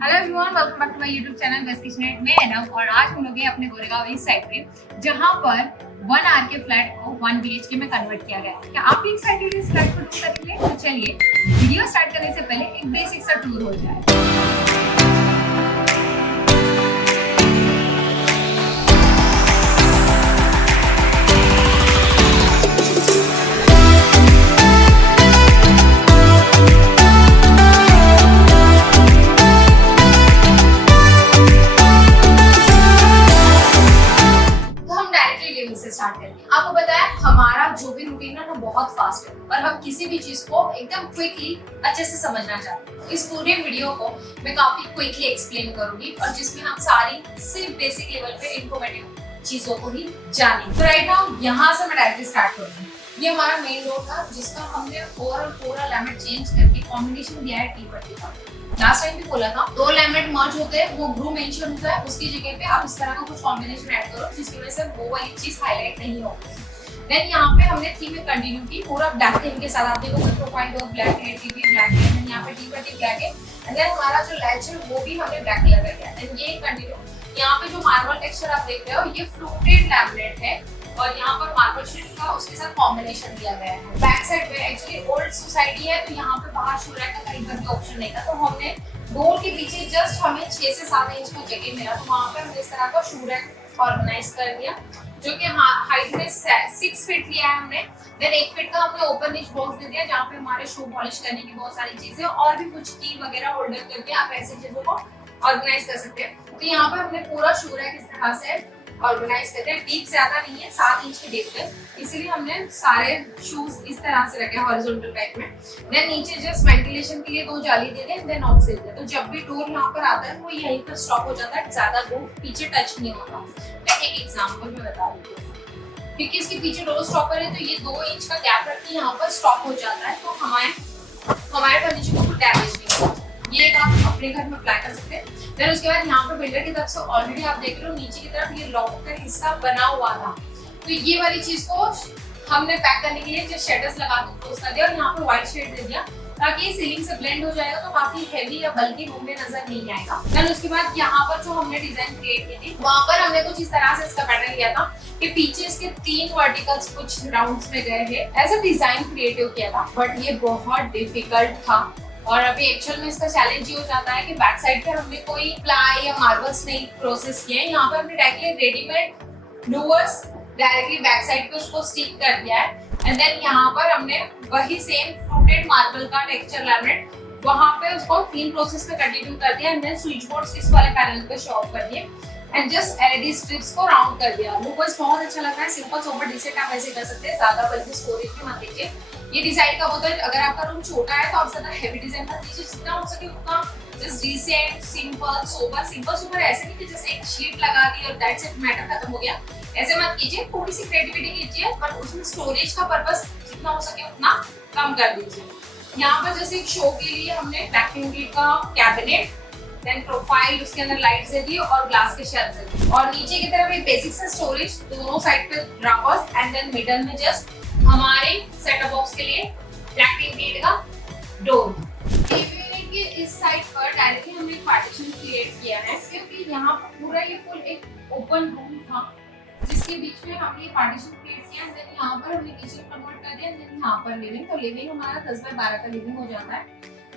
Hello everyone, welcome back to my YouTube channel वेस्ट किचननेट में एनव। और आज हम लोग हैं अपने गोरेगांव ईस्ट साइड पे, जहां पर 1 आर के फ्लैट को 1 BHK में कन्वर्ट किया गया है। क्या आप भी एक्साइटेड हैं इस फ्लैट को टूर करने के लिए? तो चलिए वीडियो स्टार्ट करने से पहले एक बेसिक सा टूर हो जाए। स्टार्ट करेंगे। आपको पता है हमारा जो भी रूटीन है ना बहुत फास्ट है, और हम किसी भी चीज को एकदम क्विकली अच्छे से समझना चाहते हैं। इस पूरे वीडियो को मैं काफी क्विकली एक्सप्लेन करूंगी, और जिसमें हम सारी सिर्फ बेसिक लेवल पे इंफॉर्मेटिव चीजों को ही जानेंगे। तो राइट नाउ यहाँ से मैं डायरेक्टली स्टार्ट करूंगी। ये हमारा मेन डोर था, जिसका हमने ओवरऑल पूरा लैमिनेट चेंज करके कॉम्बिनेशन दिया है टी पट्टी का। लास्ट टाइम भी बोला था 2 लैमिनेट मर्ज होते हैं, वो ग्रू मेंशन होता है, उसकी जगह पे आप इस तरह का कुछ कॉम्बिनेशन ऐड करो, जिसकी वजह से वो वाली चीज हाईलाइट नहीं होगी। देन यहाँ पे हमने थीम में कंटिन्यू की, पूरा ब्लैक थीम के साथ। आप देखोगे प्रोफाइल डोर ब्लैक है, टीवी ब्लैक है, देन यहाँ पे टी पट्टी ब्लैक है, एंड देन हमारा जो लैच है वो भी हमने ब्लैक कलर का किया। देन ये कंटिन्यू यहाँ पे जो मार्बल टेक्सचर आप देख रहे हो ये फ्लोटेड लैमिनेट है, और यहाँ पर मार्बल शीट का उसके साथ कॉम्बिनेशन दिया गया है। बैक साइड पे एक्चुअली ओल्ड सोसाइटी है, तो यहाँ पे बाहर शू रैक का कहीं पर भी ऑप्शन नहीं था, तो हमने डोर के पीछे जस्ट हमें 6 से 7 इंच का जगह मिला, तो वहाँ पे हमने इस तरह का शू रैक ऑर्गेनाइज कर दिया, जो कि हाइट में 6 फीट लिया है हमने। देन 1 फीट का हमने ओपन निच बॉक्स दे दिया, जहाँ पे हमारे शू पॉलिश करने की बहुत सारी चीजें और भी कुछ की वगैरह होल्डर करके आप ऐसी चीजों को ऑर्गेनाइज कर सकते हैं। तो यहाँ पे हमने पूरा शू रैक इस तरह से ऑर्गेनाइज करते हैं। डीप ज्यादा नहीं है, 7 इंच के डीप है, इसीलिए हमने सारे शूज इस तरह से रखे हॉरिजॉन्टल टाइप में। देन नीचे जस्ट वेंटिलेशन के लिए 2 जाली दे दें, देन ऑक्सिल दे। तो जब भी डोर यहाँ पर आता है वो यहीं पर स्टॉप हो जाता है, ज्यादा डोर पीछे टच नहीं होता। मैं एक एग्जांपल में बता देती हूँ, क्योंकि इसके पीछे डोर स्टॉपर है, तो ये 2 इंच का गैप रख के यहाँ पर स्टॉप हो जाता है, तो हमारे फर्नीचर को कुछ डैमेज नहीं होता। ये एक आप अपने घर में अप्लाई कर सकते हैं। फिर उसके बाद यहाँ पर बिल्डर की तरफ से ऑलरेडी आप देख रहे हो नीचे की तरफ ये लॉक का हिस्सा बना हुआ था, तो ये वाली चीज को हमने पैक करने के लिए जो शटर्स लगा के क्लोज कर दिया, और यहाँ पर व्हाइट शेड दे दिया, ताकि ये सीलिंग से ब्लेंड हो जाएगा, तो काफी हेवी या बल्कि रूम में नजर नहीं आएगा। देन उसके बाद यहाँ पर जो हमने डिजाइन क्रिएट की थी, वहाँ पर हमने कुछ इस तरह से इसका पैटर्न लिया था कि पीछे इसके 3 वर्टिकल्स कुछ राउंड्स में गए हैं, ऐसा डिजाइन क्रिएटिव किया था, बट ये बहुत डिफिकल्ट था। और अभी एक्चुअल में इसका चैलेंज ये हो जाता है कि बैक साइड पे हमने कोई प्लाई या मार्बल्स नहीं प्रोसेस किए हैं, यहाँ पे हमने directly readymade louvres directly back side पे उसको स्टिक कर दिया है। एंड देन यहाँ पर हमने वही सेम फ्रूटेड मार्बल का टेक्सचर लैमिनेट वहां पे उसको 3 प्रोसेस पे कंटिन्यू कर दिया, एंड देन स्विच बोर्ड्स इस वाले पैनल पे शो ऑफ कर दिए, एंड जस्ट एलईडी स्ट्रिप्स को राउंड कर दिया। लुक बहुत अच्छा लग रहा है, सिंपल सोबर डिसेंट आप ऐसे कर सकते हैं, ज्यादा बल्कि स्टोरेज भी मत लीजिए। ये डिजाइन का होता है, अगर आपका रूम छोटा है तो आप ज्यादा हेवी डिजाइन मत लीजिए, जितना हो सके उतना जस्ट डिसेंट सिंपल सोबर ऐसे नहीं कि जैसे एक शीट लगा दी और दैट्स इट, मैटर खत्म हो गया, ऐसे मत कीजिए। थोड़ी सी क्रिएटिविटी कीजिए, पर उसमें स्टोरेज का पर्पस जितना हो सके उतना कम कर दीजिए। यहाँ पर जैसे एक शो के लिए हमने ब्लैक एंड का कैबिनेट, देन प्रोफाइल, उसके अंदर लाइट्स दे दी और ग्लास के शेल्फ दे दी, और नीचे की तरफ एक बेसिक सा स्टोरेज, दोनों साइड पे ड्रॉवर्स, एंड देन मिडल में जस्ट हमारे सेटअप बॉक्स के लिए ब्लैक यूनिट का डोर। टीवी यूनिट के इस साइड पर डायरेक्टली हमने एक पार्टीशन क्रिएट किया है, क्योंकि यहाँ पर पूरा ये फुल एक ओपन रूम था, जिसके बीच में हमने ये पार्टीशन क्रिएट किया। देन यहाँ पर हमने किचन कन्वर्ट कर दिया, देन यहाँ पर लिविंग, तो लिविंग हमारा 10x12 का लिविंग हो जाता है।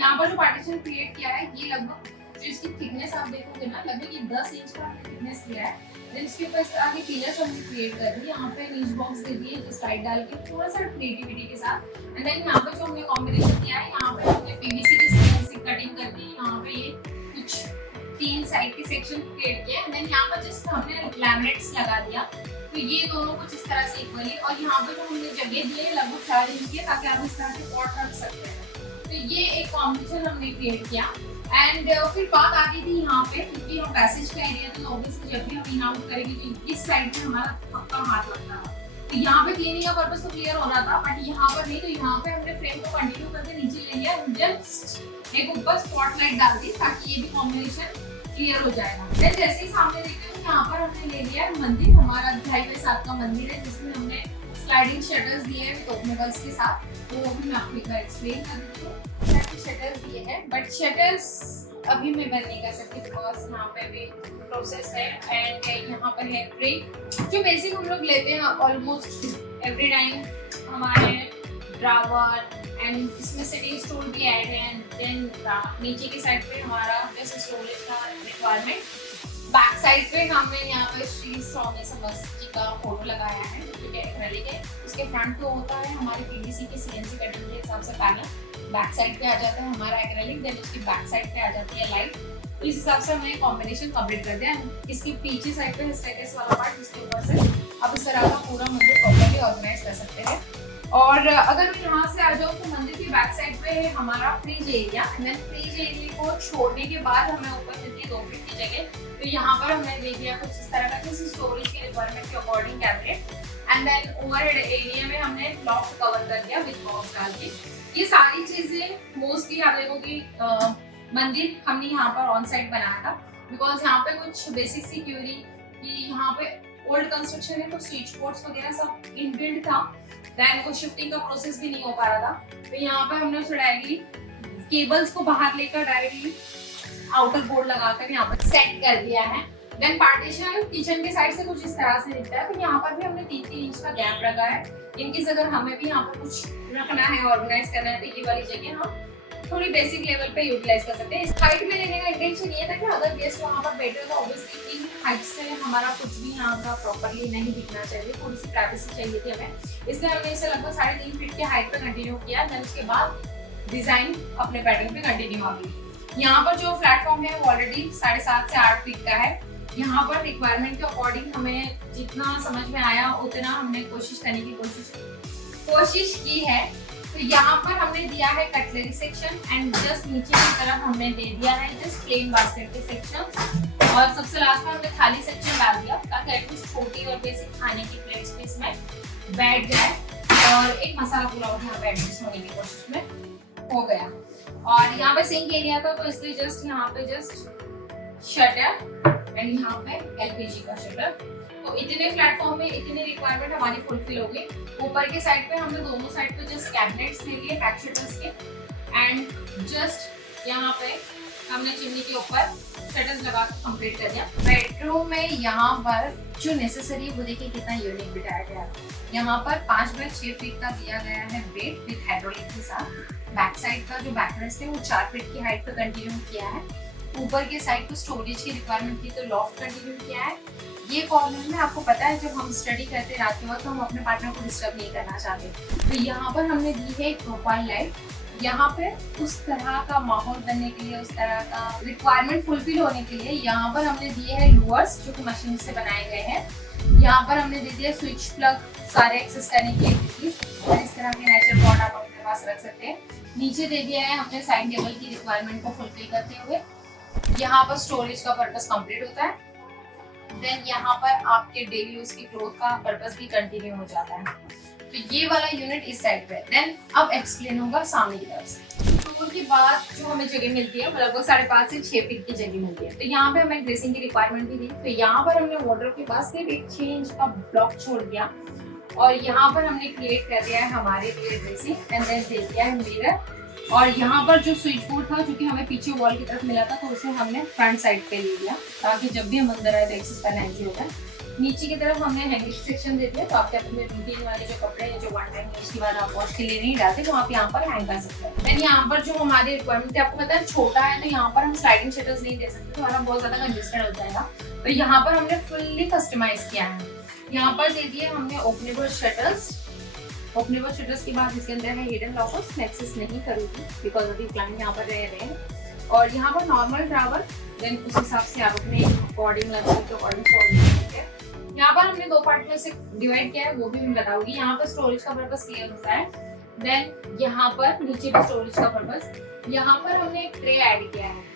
यहाँ पर जो पार्टीशन क्रिएट किया है ये लगभग जो इसकी थिकनेस आप देखोगे ना, लगभग ये 10 इंच का हमने थिकनेस लिया है। देन इसके ऊपर इस तरह के पिलर्स हमने क्रिएट कर दिए, यहाँ पे नीच बॉक्स दे दिए जो साइड डाल के थोड़ा सा क्रिएटिविटी के साथ। एंड देन यहाँ पे जो हमने कॉम्बिनेशन दिया है, यहाँ पे हमने पीवीसी की स्टील से कटिंग करके यहाँ पे ये कुछ 3 साइड के सेक्शन क्रिएट किए। देन यहाँ पर जस्ट हमने लैमिनेट्स लगा दिया, तो ये दोनों कुछ इस तरह से इक्वली, और यहाँ पे जो हमने जगह दी है लगभग 4 इंच की, ताकि आप इस तरह से पॉट रख सकते हैं। तो ये एक कॉम्बिनेशन हमने क्रिएट किया। एंड फिर बात आ गई थी यहाँ पे, क्योंकि हम पैसेज का एरिया, तो ऑब्वियसली जब भी हम इन आउट करेंगे तो इस साइड पे हमारा पक्का हाथ लगता है, तो यहाँ पे क्लीनिंग का पर्पस तो क्लियर हो रहा था, बट यहाँ पर नहीं, तो यहाँ पे हमने फ्रेम को कंटिन्यू करके नीचे ले लिया, जस्ट एक ऊपर स्पॉटलाइट डाल दी, ताकि ये भी कॉम्बिनेशन क्लियर हो जाएगा। देन जैसे ही सामने देखते हैं, यहाँ पर हमने ले लिया मंदिर, हमारा 2.5x7 का मंदिर है, जिसमें हमने स्लाइडिंग शटर्स दिए हैं टोकनेबल्स के साथ, तो वो भी मैं आपको एक बार एक्सप्लेन कर देती हूँ। शटर्स दिए हैं, बट शटर्स अभी मैं बंद नहीं कर सकती बिकॉज यहाँ पे भी प्रोसेस है। एंड यहाँ पर है ट्रे जो बेसिक हम लोग लेते हैं ऑलमोस्ट एवरी टाइम। हमारे ड्रावर एंड इसमें सिटिंग स्टूल भी ऐड है। देन नीचे की साइड पे हमारा जैसे स्टोरेज का रिक्वायरमेंट। बैक साइड पे हमने यहाँ पे श्री स्वामी समस्त जी का फोटो लगाया है जो कि एक्रेलिक है। उसके फ्रंट पे होता है हमारे पीवीसी के सीएनसी पैटर्न के हिसाब से पैनल। बैक साइड पे आ जाता है हमारा एक्रेलिक। देन उसकी बैक साइड पे आ जाती है लाइट। तो इस हिसाब से हमने कॉम्बिनेशन कंप्लीट कर दिया। इसके पीछे साइड पे स्टेयरकेस वाला पार्ट जिसके ऊपर से आप इस तरह का पूरा मंदिर प्रॉपर्ली ऑर्गेनाइज कर सकते हैं। और अगर मैं यहाँ से आ जाऊँ तो मंदिर की बैक साइड पे है हमारा fridge area. Then fridge area को छोड़ने के बाद हमें ऊपर मिलती है 2 फीट की जगह। तो यहाँ पर हमने देख लिया कुछ इस तरह का किसी स्टोरेज के रिक्वायरमेंट के according cabinet. And then overhead area में हमने लॉफ्ट कवर कर दिया विद बॉक्स डाल के। ये सारी चीजें मोस्टली आप देखोगे मंदिर हमने यहाँ पर ऑन साइट बनाया था बिकॉज यहाँ पे कुछ बेसिक सिक्योरिटी कि यहाँ पे ओल्ड कंस्ट्रक्शन है तो स्विच बोर्ड्स वगैरह सब इनबिल्ट था। देन कुछ शिफ्टिंग का प्रोसेस भी नहीं हो पा रहा था। तो यहाँ पर हमने उसे डायरेक्टली केबल्स को बाहर लेकर डायरेक्टली आउटर बोर्ड लगाकर यहाँ पर सेट कर दिया है। देन पार्टीशन किचन के साइड से कुछ इस तरह से दिखता है। तो यहाँ पर भी हमने 3-3 इंच का गैप रखा है। इनकेस अगर हमें भी यहाँ पर कुछ रखना है ऑर्गेनाइज करना है तो ये वाली जगह हम थोड़ी बेसिक लेवल पे यूटिलाइज कर सकते हैं। इस हाइट में लेने का इंटेंशन ये था कि अगर गेस्ट वहाँ पर बैठे तो ऑब्वियसली इन हाइट से हमारा कुछ भी यहाँ का प्रॉपर्ली नहीं दिखना चाहिए। थोड़ी सी प्राइवेसी चाहिए थी हमें, इसलिए हमने इसे लगभग 3.5 फीट के हाइट पे कंटिन्यू किया। देन उसके बाद डिजाइन अपने पैटर्न पे कंटिन्यू आ गई। यहाँ पर जो प्लेटफॉर्म है वो ऑलरेडी 7.5 से 8 फीट का है। यहाँ पर रिक्वायरमेंट के अकॉर्डिंग हमें जितना समझ में आया उतना हमने कोशिश करने की कोशिश की है। तो यहाँ पर हमने दिया है कटलरी सेक्शन एंड जस्ट नीचे की तरफ हमने दे दिया है जस्ट प्लेन बास्केट के सेक्शन। और सबसे लास्ट में हमने थाली सेक्शन डाल दिया ताकि एटलीस्ट छोटी और बेसिक खाने की प्लेट्स में इसमें बैठ जाए और एक मसाला पुलाव यहाँ पे एडजस्ट होने की कोशिश में हो गया। और यहाँ पे सिंक एरिया था तो इसलिए जस्ट यहाँ पे जस्ट शटर एंड यहाँ पे एलपीजी का शटर। तो इतने प्लेटफॉर्म में इतनी रिक्वायरमेंट हमारी फुलफिल हो गई। ऊपर के साइड पे हमने दोनों साइड पे जस्ट कैबिनेट्स ले लिए बैक शटर्स के एंड जस्ट यहाँ पे हमने चिमनी के ऊपर शटर्स लगा के कंप्लीट कर दिया। बेडरूम में यहाँ पर जो नेसेसरी वो देखिए कितना यूनिक बिठाया गया है। यहाँ पर 5 बाय 6 फीट का दिया गया है बेड विद हाइड्रोलिक के साथ। बैक साइड का जो बैकरेस्ट है वो 4 फीट की हाइट पर कंटिन्यू किया है। ऊपर के साइड को स्टोरेज की रिक्वायरमेंट थी तो लॉफ्ट कंटिन्यू किया है। ये कॉर्नर में आपको पता है जब हम स्टडी करते रात के वक्त तो हम अपने पार्टनर को डिस्टर्ब नहीं करना चाहते। तो यहाँ पर हमने दी है एक प्रोफाइल लाइट। यहाँ पे उस तरह का माहौल बनने के लिए, उस तरह का रिक्वायरमेंट फुलफिल होने के लिए यहाँ पर हमने दिए हैं लूवर्स जो कि मशीन से बनाए गए हैं। यहाँ पर हमने दे दिया स्विच प्लग सारे एक्सेस करने की एक्टिविटीज और इस तरह के नेचर बोर्ड आप अपने पास रख सकते हैं। नीचे दे दिया है हमने साइड टेबल की रिक्वायरमेंट को फुलफिल करते हुए। यहाँ पर स्टोरेज का पर्पस कंप्लीट होता है। देन यहाँ पर आपके डेली यूज की क्लोथ का पर्पस भी कंटिन्यू हो जाता है। तो ये वाला यूनिट इस साइड पे। देन अब एक्सप्लेन होगा सामने की तरफ से। फ्लोर के बाद जो हमें जगह मिलती है लगभग 5.5 से 6 फीट की जगह मिलती है। तो यहाँ पे हमें ड्रेसिंग की रिक्वायरमेंट भी दी। तो यहाँ पर हमने वार्डरोब के पास सिर्फ एक 6 इंच का ब्लॉक छोड़ दिया और यहाँ पर हमने क्रिएट कर दिया है हमारे लिए ड्रेसिंग एंड देन दे दिया है मिरर। और यहाँ पर जो स्विच बोर्ड था जो कि हमें पीछे वॉल की तरफ मिला था तो उसे हमने फ्रंट साइड पे ले लिया ताकि जब भी हम अंदर आए तो एक्सेस करना इजी होता है। नीचे की तरफ हमने हैंगिंग सेक्शन दे दिया तो आपके अपने रूटीन वाले जो कपड़े हैं जो वन टाइम यूज के बाद आप वॉश के लिए नहीं डालते तो आप यहाँ पर हैंग कर सकते हैं। देन यहाँ पर जो हमारी रिक्वायरमेंट है आपको पता है छोटा है तो यहाँ पर हम स्लाइडिंग शटर्स नहीं दे सकते तो हमारा बहुत ज्यादा कंजेस्टेड हो जाएगा। तो यहाँ पर हमने फुल्ली कस्टमाइज किया है। यहाँ पर दे दिए हमने ओपनेबल शटर्स। ओपनेबल शटर्स के बाद इसके अंदर है हिडन लॉकर्स। मैं एक्सेस नहीं करूँगी बिकॉज अभी क्लाइंट यहाँ पर रह रहे हैं। और यहाँ पर नॉर्मल ड्रावर देन उस हिसाब से आप अपने अकॉर्डिंग यहाँ पर हमने 2 पार्ट में से डिवाइड किया है वो भी मैं बताऊंगी। यहाँ पर स्टोरेज का पर्पस क्लियर होता है। देन यहाँ पर नीचे भी स्टोरेज का पर्पस। यहाँ पर हमने एक ट्रे ऐड किया है।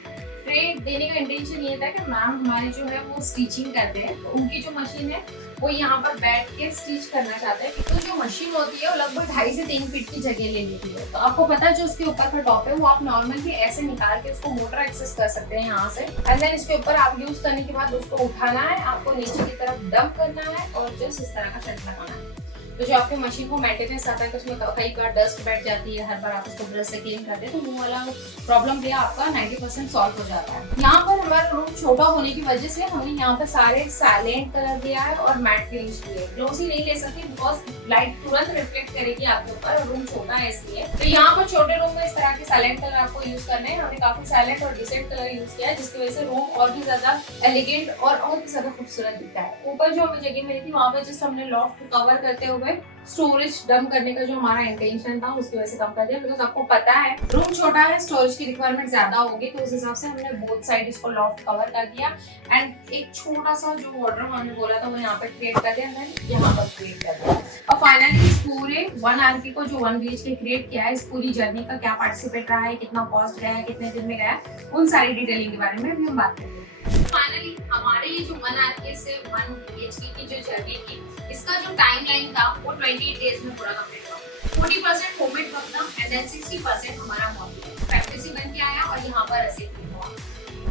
ट्रे देने का इंटेंशन ये था कि मैम हमारे जो है वो स्टिचिंग करते हैं तो उनकी जो मशीन है वो यहाँ पर बैठ के स्टिच करना चाहते हैं। तो जो मशीन होती है वो लगभग 2.5 से 3 फीट की जगह ले लेती है। तो आपको पता है जो उसके ऊपर का टॉप है वो आप नॉर्मली ऐसे निकाल के उसको मोटर एक्सेस कर सकते हैं यहाँ से। एंड देन इसके ऊपर आप यूज करने के बाद उसको उठाना है, आपको नीचे की तरफ डंप करना है और जस्ट इस तरह का शट लगाना है। तो जो आपके मशीन को मेंटेनेंस आता है कि उसमें कई बार डस्ट बैठ जाती है, हर बार आप उसको ब्रश से क्लीन करते हैं, तो वो वाला प्रॉब्लम भी आपका 90% सॉल्व हो जाता है। यहाँ पर हमारा रूम छोटा होने की वजह से हमने यहाँ पर सारे साइलेंट कलर दिया है और मैट फिनिश दिए। ग्लोसी नहीं ले सकती बिकॉज लाइट तुरंत रिफ्लेक्ट करेगी आपके ऊपर और रूम छोटा है इसलिए। तो यहाँ पर छोटे रूम में इस तरह के साइलेंट कलर आपको यूज करने हैं। हमने काफी साइलेंट और डिसेंट कलर यूज किया है, जिसकी वजह से रूम और भी ज्यादा एलिगेंट और भी ज्यादा खूबसूरत दिखता है। ऊपर जो हमें जगह मिली थी वहाँ पर जस्ट हमने लॉफ्ट कवर करते हुए स्टोरेज डंप करने का जो हमारा इंटेंशन था उसकी वजह से कम कर दिया, बिकॉज आपको पता है रूम छोटा है, स्टोरेज की रिक्वायरमेंट ज्यादा होगी, तो उस हिसाब से हमने बोथ साइड इसको लॉफ्ट कवर कर दिया। एंड एक छोटा सा जो वार्डरोब हमने बोला था वो यहाँ पे क्रिएट कर दिया, देन यहाँ पर क्रिएट कर दिया। और फाइनली इस पूरे 1 RK को जो 1 BHK क्रिएट किया है, इस पूरी जर्नी का क्या पार्टिसिपेट रहा है, कितना कॉस्ट गया है, कितने दिन में गया है, उन सारी डिटेलिंग के बारे में भी हम बात करेंगे। फाइनली हमारे ये जो 1 RK से 1 BHK की जो जर्नी थी, इसका जो टाइमलाइन था वो 28 डेज में पूरा कंप्लीट हुआ। 40% होममेड वर्क था एंड देन 60% हमारा मॉड्यूलर फैक्ट्री बन के आया और यहाँ पर असेंबली हुआ।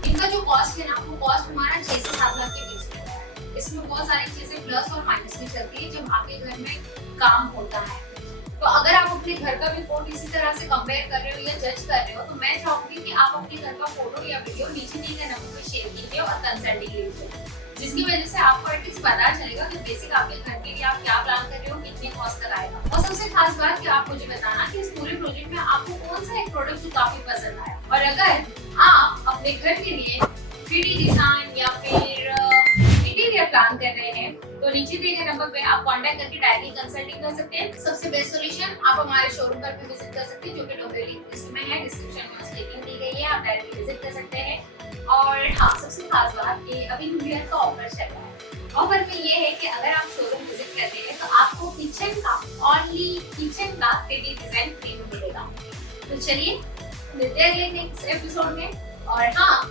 इनका जो कॉस्ट है ना, वो कॉस्ट हमारा 6 से 7 लाख के बीच में है। इसमें बहुत सारी चीजें प्लस और माइनस में चलती है जब आपके घर में काम होता है। तो अगर आप अपने घर का भी फोटो इसी तरह से कंपेयर कर रहे हो या जज कर रहे हो, तो मैं चाहूंगी कि आप अपने घर का फोटो या वीडियो नीचे दिए गए नंबर पर शेयर कीजिए और कंसल्टिंग लीजिए, जिसकी वजह से आपको एटलीस्ट पता चलेगा कि बेसिक आपके घर के लिए आप क्या प्लान कर रहे हो, कितनी कॉस्ट तक आएगा। और सबसे खास बात कि आप मुझे बताना कि इस पूरे प्रोजेक्ट में आपको कौन सा एक प्रोडक्ट जो काफी पसंद आया। और अगर आप अपने घर के लिए 3D डिजाइन या फिर इंटीरियर प्लान कर रहे हैं, तो नीचे दिए गए नंबर पे आप कांटेक्ट करके डायरेक्टली कंसल्टिंग कर सकते हैं। सबसे बेस्ट सॉल्यूशन आप हमारे शोरूम पर भी विजिट कर सकते हैं, जो कि डोंबिवली लिस्ट में है, डिस्क्रिप्शन में उसकी लिंक दी गई है, आप डायरेक्टली विजिट कर सकते हैं। और हाँ, सबसे खास बात कि अभी न्यू ईयर का ऑफर चल रहा है। ऑफर में ये है कि अगर आप शोरूम विजिट करते हैं तो आपको किचन का ओनली किचन का 3D डिजाइन फ्री में मिलेगा। तो चलिए मिलते हैं अगले नेक्स्ट एपिसोड में। और हाँ,